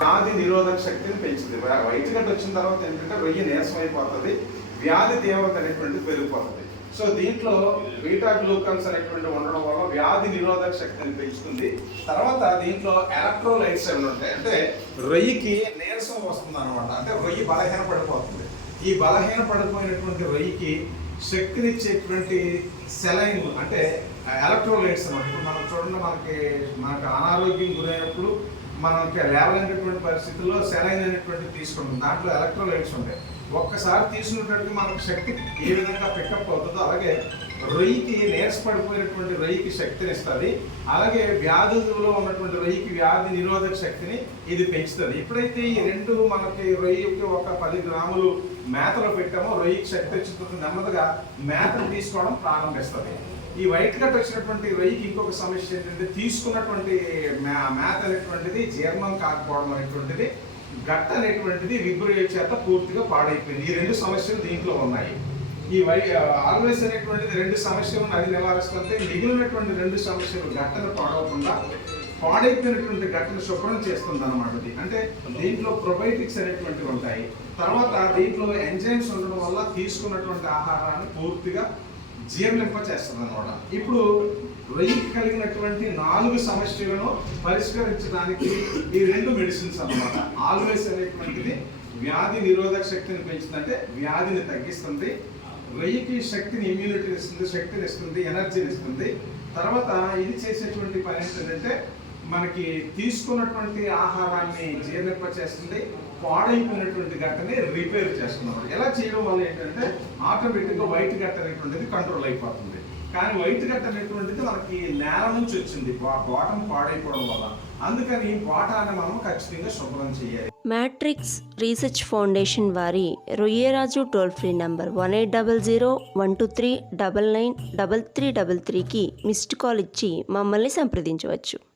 వ్యాధి నిరోధక శక్తిని పెంచుతుంది వయసు వైట్ వచ్చిన తర్వాత ఏంటంటే వెయ్యి నీరసం అయిపోతుంది వ్యాధి తీవ్రత అనేటువంటిది పెరిగిపోతుంది. సో దీంట్లో బీటా గ్లూకాన్స్ అనేటువంటి ఉండడం వల్ల వ్యాధి నిరోధక శక్తిని పెంచుతుంది. తర్వాత దీంట్లో ఎలక్ట్రోలైట్స్ ఏమైనా ఉంటాయి అంటే రొయ్యికి నీరసం వస్తుంది అనమాట అంటే రొయ్యి బలహీన పడిపోతుంది. ఈ బలహీన పడిపోయినటువంటి రొయ్యికి శక్తినిచ్చేటువంటి సెలైన్ అంటే ఎలక్ట్రోలైట్స్ అనమాట ఇప్పుడు మనం చూడండి మనకి మనకు అనారోగ్యం గురైనప్పుడు మనకి లేవలేనటువంటి పరిస్థితుల్లో సెలైన్ అనేటువంటిది తీసుకుంటాం. దాంట్లో ఎలక్ట్రోలైట్స్ ఉంటాయి. ఒక్కసారి తీసుకున్నటువంటి మనకు శక్తి ఏ విధంగా పికప్ అవుతుందో అలాగే రొయ్యికి నేర్చపడిపోయినటువంటి రొయ్యికి శక్తిని ఇస్తుంది. అలాగే వ్యాధులలో ఉన్నటువంటి రొయ్యికి వ్యాధి నిరోధక శక్తిని ఇది పెంచుతుంది. ఎప్పుడైతే ఈ రెండు మనకి రొయ్యికి ఒక పది గ్రాములు మేతలో పెట్టామో రొయ్యికి శక్తి వచ్చిన నెమ్మదిగా మేతను తీసుకోవడం ప్రారంభిస్తుంది. ఈ వైట్ కట్ వచ్చినటువంటి రొయ్యికి ఇంకొక సమస్య ఏంటంటే తీసుకున్నటువంటి మేత అనేటువంటిది జీర్ణం కాకపోవడం అనేటువంటిది గట్ట అనేటువంటిది విబ్రయ చేత పూర్తిగా పాడైపోయింది. ఈ రెండు సమస్యలు దీంట్లో ఉన్నాయి. ఈ వై ఆల్వేస్ అనేటువంటిది రెండు సమస్యలు అది నివారిస్తుంటే మిగిలినటువంటి రెండు సమస్యలు గట్టలు పాడవకుండా పాడైపోయినటువంటి గట్టను శుభ్రం చేస్తుంది అనమాట ఇది అంటే దీంట్లో ప్రొబయోటిక్స్ అనేటువంటివి ఉంటాయి. తర్వాత దీంట్లో ఎంజైమ్స్ ఉండడం వల్ల తీసుకున్నటువంటి ఆహారాన్ని పూర్తిగా జీర్ణింప చేస్తుంది అనమాట ఇప్పుడు రొయ్యికి కలిగినటువంటి నాలుగు సమస్యలను పరిష్కరించడానికి ఈ రెండు మెడిసిన్స్ అన్నమాట. ఆల్వేస్ అనేటువంటిది వ్యాధి నిరోధక శక్తిని పెంచుతుందంటే వ్యాధిని తగ్గిస్తుంది. వెయ్యికి శక్తిని ఇమ్యూనిటీ ఇస్తుంది శక్తిని ఇస్తుంది ఎనర్జీని ఇస్తుంది. తర్వాత ఇది చేసేటువంటి పని ఏంటంటే మనకి తీసుకున్నటువంటి ఆహారాన్ని జీర్ణింప చేస్తుంది పాడైపోయినటువంటి గట్టని రిపేర్ చేస్తున్నారు ఎలా చేయడం వల్ల ఏంటంటే ఆటోమేటిక్గా వైట్ గట్ట అనేటువంటిది కంట్రోల్ అయిపోతుంది. కానీ వైట్ గట్ట అనేటువంటిది మనకి నేల నుంచి వచ్చింది. బాటం పాడైపోవడం వల్ల. అందుకని బాటాన్ని మనం ఖచ్చితంగా శుభ్రం చేయాలి. మ్యాట్రిక్స్ రీసెర్చ్ ఫౌండేషన్ వారి Royyaraju toll free number one eight double zero one two three double nine double three double త్రీకి మిస్డ్ కాల్ ఇచ్చి మమ్మల్ని సంప్రదించవచ్చు.